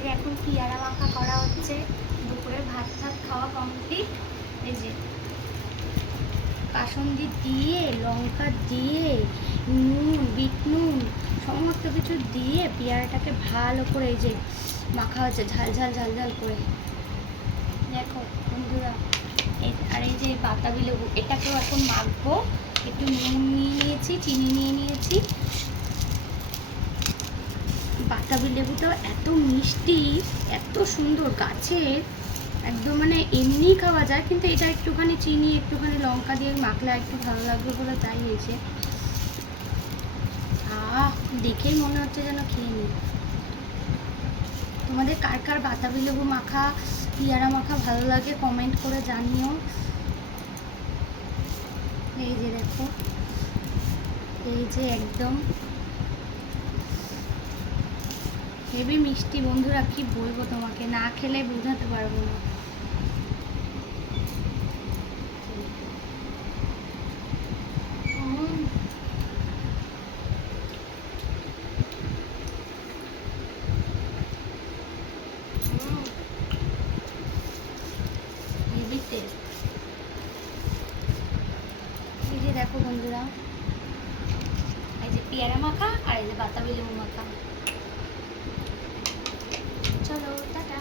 যে এখন পেয়ারা মাখা করা হচ্ছে। দুপুরে ভাত ভাত খাওয়া কমপ্লিট। এই যে কাসুন্দি দিয়ে, লঙ্কা দিয়ে, নুন, বিট নুন সমস্ত কিছু দিয়ে পেয়ারাটাকে ভালো করে এই যে মাখা হচ্ছে ঝাল ঝাল ঝাল ঝাল করে। দেখো বন্ধুরা, আর এই যে বাতাবি লেবু, এটাকেও এখন মাখবো। একটু নুন নিয়ে নিয়েছি, চিনি নিয়ে নিয়েছি। বাতাবি লেবুটাও এত মিষ্টি, এত সুন্দর গাছের, একদম মানে এমনি খাওয়া যায়, কিন্তু এটা একটুখানি চিনি একটুখানি লঙ্কা দিয়ে মাখলে একটু ভালো লাগবে বলে তাই হয়েছে। দেখেই মনে হচ্ছে যেন খেয়ে নিই। তোমাদের কার কার বাতাবি লেবু মাখা, পেয়ারা মাখা ভালো লাগে কমেন্ট করে জানিও। এই যে দেখো, এই যে একদম হেভি মিষ্টি বন্ধুরা, কি বলবো তোমাকে, না খেলে বোঝাতে পারবো না। Heavy taste. এই যে দেখো বন্ধুরা, এই যে পেয়ারা মাখা আর এই যে বাতাবি লেবু মাখা। চলো টাটা।